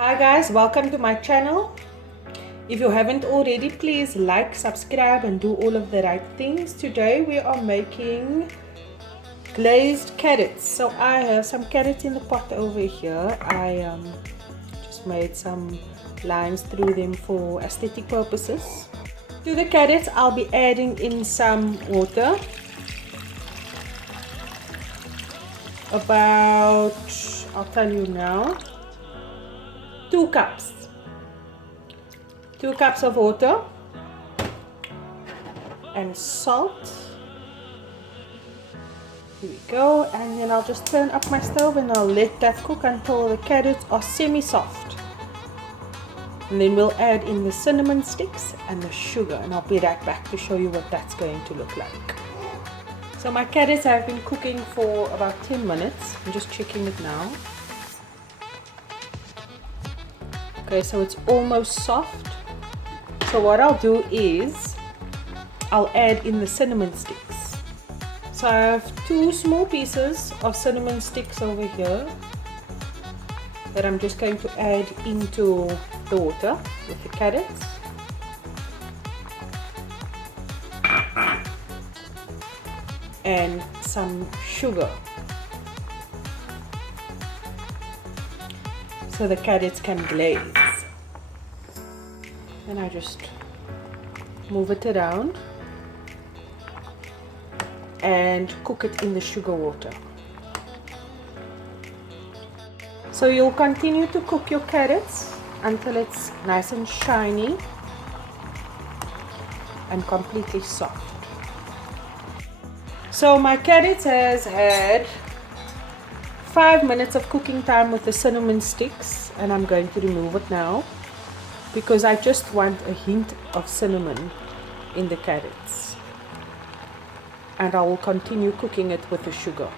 Hi guys, welcome to my channel. If you haven't already, please like, subscribe and do all of the right things. Today we are making glazed carrots. So I have some carrots in the pot over here. I just made some lines through them for aesthetic purposes. To the carrots I'll be adding in some water. About, I'll tell you now, 2 cups. 2 cups of water and salt. Here we go, and then I'll just turn up my stove and I'll let that cook until the carrots are semi-soft. And then we'll add in the cinnamon sticks and the sugar, and I'll be right back to show you what that's going to look like. So my carrots have been cooking for about 10 minutes. I'm just checking it now. Okay, so it's almost soft. So what I'll do is I'll add in the cinnamon sticks. So I have 2 small pieces of cinnamon sticks over here that I'm just going to add into the water with the carrots. And some sugar, so the carrots can glaze. And I just move it around and cook it in the sugar water. So you'll continue to cook your carrots until it's nice and shiny and completely soft. So my carrots has had 5 minutes of cooking time with the cinnamon sticks, and I'm going to remove it now because I just want a hint of cinnamon in the carrots, and I will continue cooking it with the sugar.